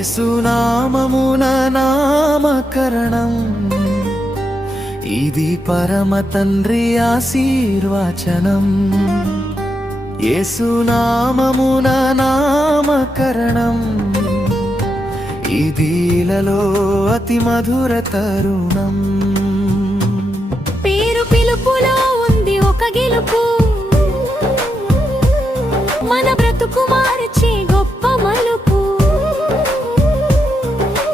యేసునామమున నామకరణం, ఇది పరమ తండ్రి ఆశీర్వచనం. యేసునామమున నామకరణం, ఇది ఇలలో అతి మధుర తరుణం. పేరు పిలుపులో ఉంది ఒక గెలుపు, మన బ్రతుకు మార్చే గొప్ప మలుపు.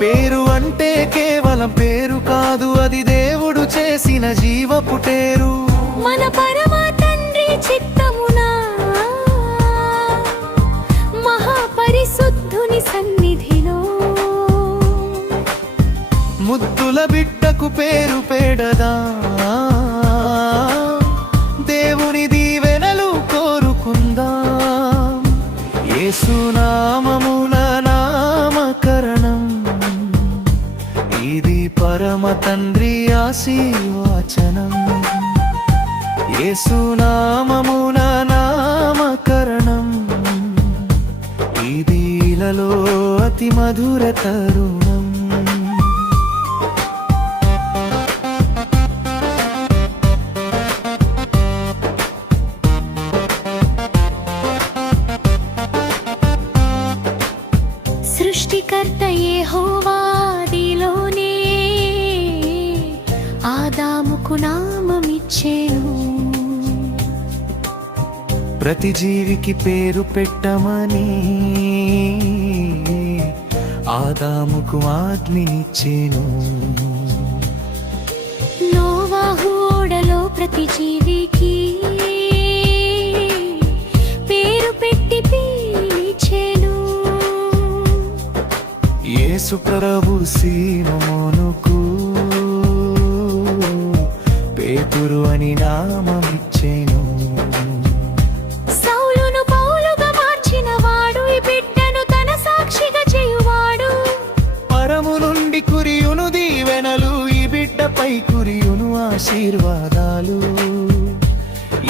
పేరు అంటే కేవలం పేరు కాదు, అది దేవుడు చేసిన జీవపు టేరు. మన పరమ తండ్రి చిత్తమున మహాపరిశుద్ధుని సన్నిధిలో ముద్దుల బిడ్డకు పేరు పెడదా, దేవుని దీవెనలు కోరుకుందాం. యేసునామమున నామకరణం, ఇది పరమ తండ్రి ఆశీర్వచనం. యేసునామమున నామకరణం, ఇది ఇలలో అతి మధుర తరుణం. సృష్టికర్త యెహోవాదిలోనే ఆదాముకు నామమిచ్చెను. ప్రతి జీవికి పేరు పెట్టమని ఆదాముకు ఆజ్ఞనిచ్చెను. నోవాహు ఓడలో ప్రతి జీవికి పేరు పెట్టి పిలిచెను. యేసు ప్రభు సీమోనుకు పేతురు అని నామమిచ్చెను. సౌలును పౌలుగా మార్చిన వాడు, ఈ బిడ్డను తన సాక్షిగా చేయువాడు. పరము నుండి కురియును దీవెనలు, ఈ బిడ్డపై కురియును ఆశీర్వాదాలు.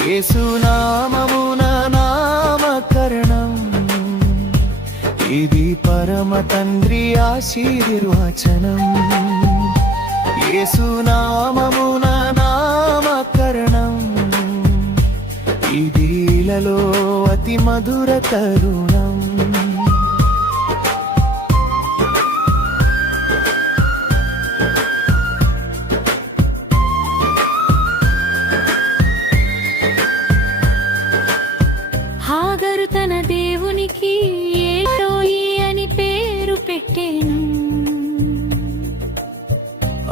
యేసునామమున నామకరణం, ఇది పరమ తండ్రి ఆశీర్వచనం. యేసునామమున నామకరణం, ఇది ఇలలో అతి మధుర తరుణం. హాగరు తన దేవునికి ఎలోయి అని పేరు పెట్టెను.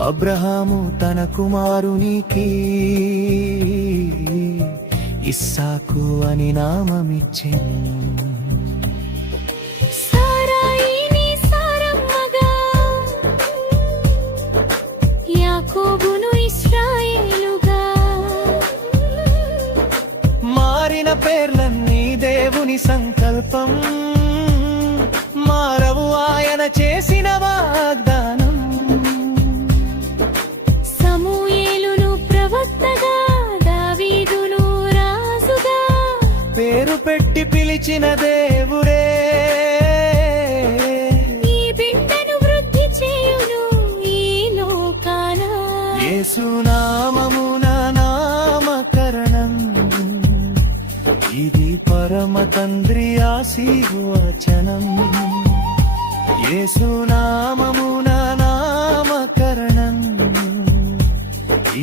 అబ్రహాము తన కుమారునికి ఇస్సాకు అని నామమిచ్చెను. సారాయిని సారమ్మగా, యాకోబును ఇశ్రాయేలుగా. మారిన పేర్లన్నీ దేవుని సంకల్పం, మారవు ఆయన చేసిన వాగ్దానం. సమూయేలును ప్రవక్తగా, దావీదును రాజుగా, పేరు పెట్టి పిలిచిన దేవుడే ఈ బిడ్డను వృద్ధి చేయును ఈ లోకాన. యేసునామమున నామకరణం, ఇది పరమ తండ్రి ఆశీర్వచనం. యేసునామమున నామకరణం,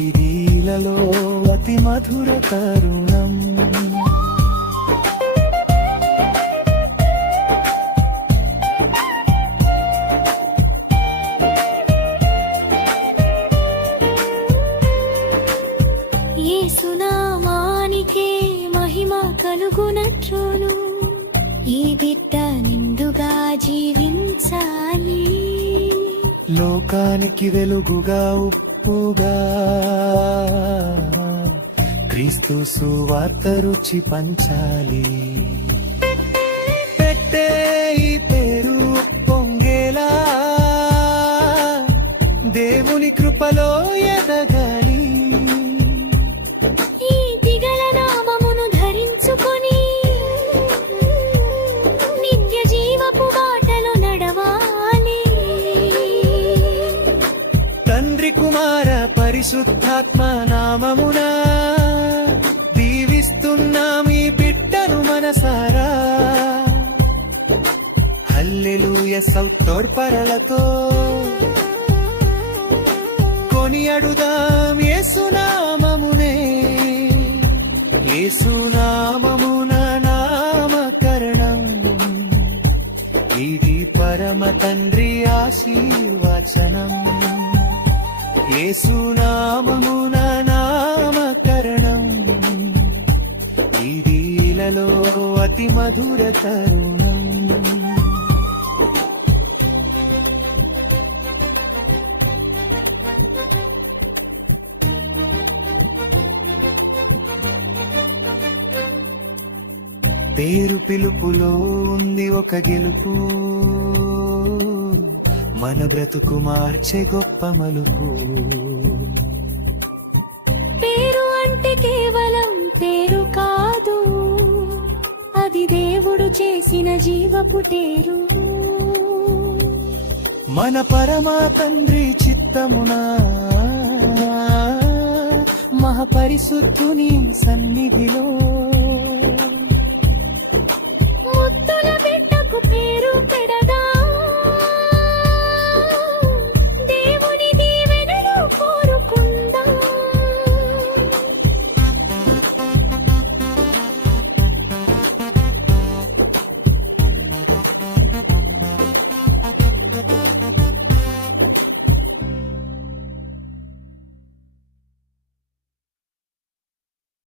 ఇది ఇలలో అతి మధుర తరుణం. యేసునామానికే మహిమ కలుగునట్లును ఈ బిడ్డ నిండుగా జీవించాలి. లోకానికి వెలుగుగా ఉప్పుగా క్రీస్తు సువార్త రుచి పంచాలి. పెట్టే ఈ పేరు పొంగేలా, దేవుని కృపలో ఎదగాలి. ఈ దిగల నామమును ధరించుకొని నిత్య జీవపు బాటలు నడవాలి. తండ్రి కుమార పరిశుద్ధాత్మ నామమున దీవిస్తున్నాం ఈ బిడ్డను మనసారా. హల్లెలూయ సౌతోర్పరలతో కొనియాడుదాం యేసునామమునే. యేసునామమున నామకరణం ఇది పరమ తండ్రి ఆశీర్వచనం. యేసునామమున నామకరణం ఇది ఇలలో అతి మధుర తరుణం. పేరు పిలుపులో ఉంది ఒక గెలుపు, మన బ్రతుకు మార్చే గొప్ప మలుపు. పేరు అంటే కేవలం పేరు కాదు, అది దేవుడు చేసిన జీవపు తేరు. మన పరమా తండ్రి చిత్తమునా మహాపరిశుద్ధుని సన్నిధిలో